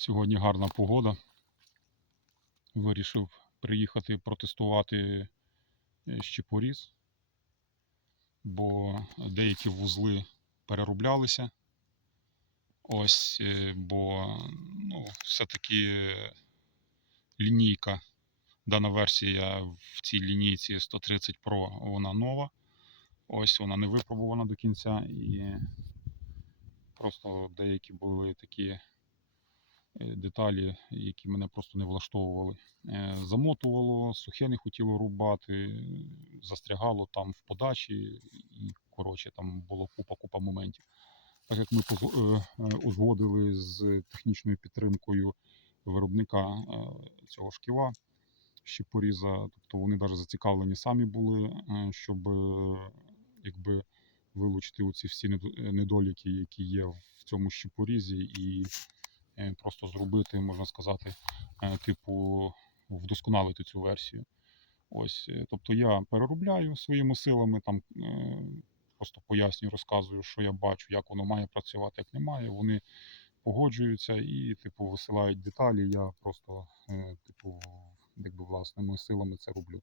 Сьогодні гарна погода. Вирішив приїхати протестувати е, щепоріз, бо деякі вузли перероблялися. Ось, е, бо ну, все-таки лінійка, дана версія в цій лінійці 130 Pro, вона нова. Ось вона не випробувана до кінця і просто деякі були такі деталі, які мене просто не влаштовували. Е, Замотувало, сухе не хотіло рубати, застрягало там в подачі, і коротше, там було купа-купа моментів. Так як ми е, е, узгодили з технічною підтримкою виробника е, цього шківа щепоріза, тобто вони навіть зацікавлені самі були, е, щоб е, якби вилучити оці всі недо- е, недоліки, які є в цьому щепорізі, і е, просто зробити, можна сказати, е, типу, вдосконалити цю версію. Ось, е, тобто я переробляю своїми силами, там е, просто пояснюю, розказую, що я бачу, як воно має працювати, як не має. Вони погоджуються і, типу, висилають деталі. Я просто, е, типу, якби власними силами це роблю.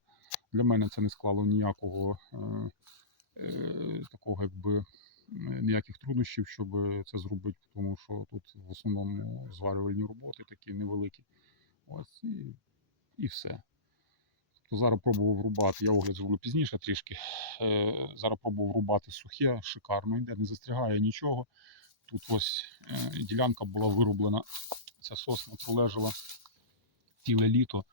Для мене це не склало ніякого е, е, такого, якби. Ніяких труднощів, щоб це зробити, тому що тут в основному зварювальні роботи такі невеликі. Ось і, і все. То зараз пробував рубати. Я огляд зроблю пізніше трішки. Е, зараз пробував рубати сухе, шикарно йде, не застрягає нічого. Тут ось е, ділянка була вирублена. Ця сосна пролежала ціле літо,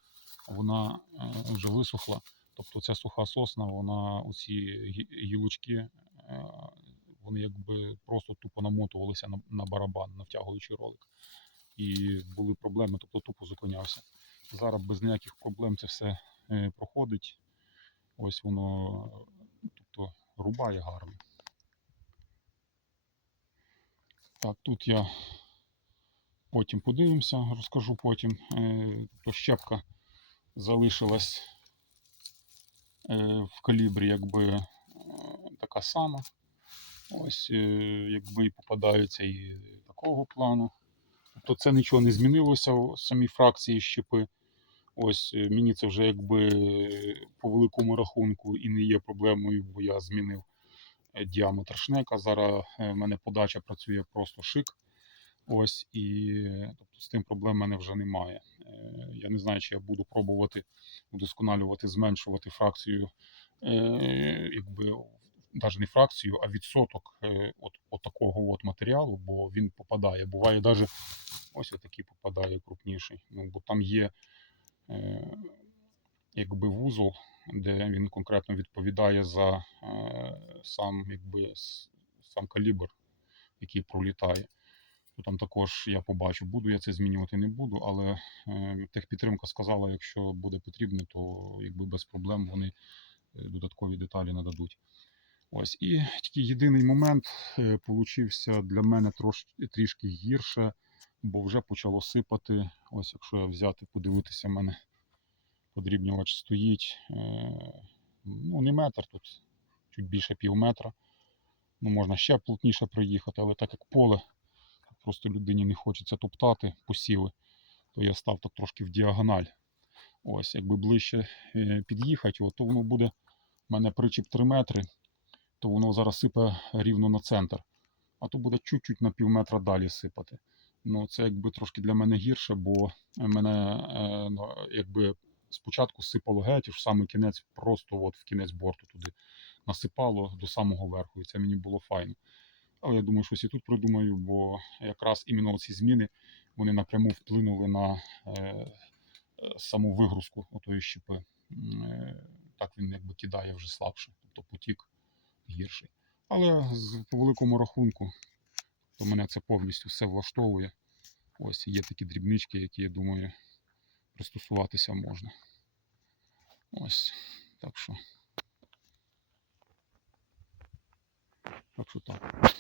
вона е, вже висохла. Тобто ця суха сосна, вона оці гілочки, е, вони якби просто тупо намотувалися на, на барабан, навтягуючи ролик. І були проблеми, тобто тупо зупинявся. Зараз без ніяких проблем це все е, проходить. Ось воно, тобто рубає гарно. Так, тут я потім подивимося, розкажу потім. Е, То щепка залишилась е, в калібрі, якби е, така сама. Ось, е, якби і попадаються і такого плану. Тобто це нічого не змінилося в самій фракції щепи. Ось е, мені це вже якби е, по великому рахунку і не є проблемою, бо я змінив діаметр шнека. Зараз в мене подача працює просто шик. Ось і тобто з тим проблем в мене вже немає. Я не знаю, чи я буду пробувати удосконалювати, зменшувати фракцію, якби навіть не фракцію, а відсоток е, от, от такого от матеріалу, бо він попадає. Буває навіть ось отакий попадає крупніший. Ну, бо там є е, якби вузол, де він конкретно відповідає за е, сам, якби, сам калібр, який пролітає. То там також я побачу, буду я це змінювати, не буду, але е, техпідтримка сказала, якщо буде потрібно, то якби без проблем вони е, додаткові деталі нададуть. Ось і тільки єдиний момент е, получився для мене трош, трішки гірше, бо вже почало сипати. Ось якщо я взяти, подивитися, в мене подрібнювач стоїть. Е, ну, не метр тут, чуть більше пів метра. Ну, можна ще плотніше приїхати, але так як поле, просто людині не хочеться топтати посіви, то я став так трошки в діагональ. Ось, якби ближче е, під'їхати, то воно буде в мене причіп 3 метри, то воно зараз сипе рівно на центр. А то буде чуть-чуть на пів метра далі сипати. Ну, це якби трошки для мене гірше, бо мене е, ну, якби спочатку сипало геть, в самий кінець, просто от в кінець борту туди насипало до самого верху, і це мені було файно. Але я думаю, щось і тут придумаю, бо якраз іменно ці зміни вони напряму вплинули на е, е, саму вигрузку отої щепи. Е, так він якби кидає вже слабше, тобто потік гірший. Але по великому рахунку, то мене це повністю все влаштовує. Ось є такі дрібнички, які, я думаю, пристосуватися можна. Ось, так що. Так що так.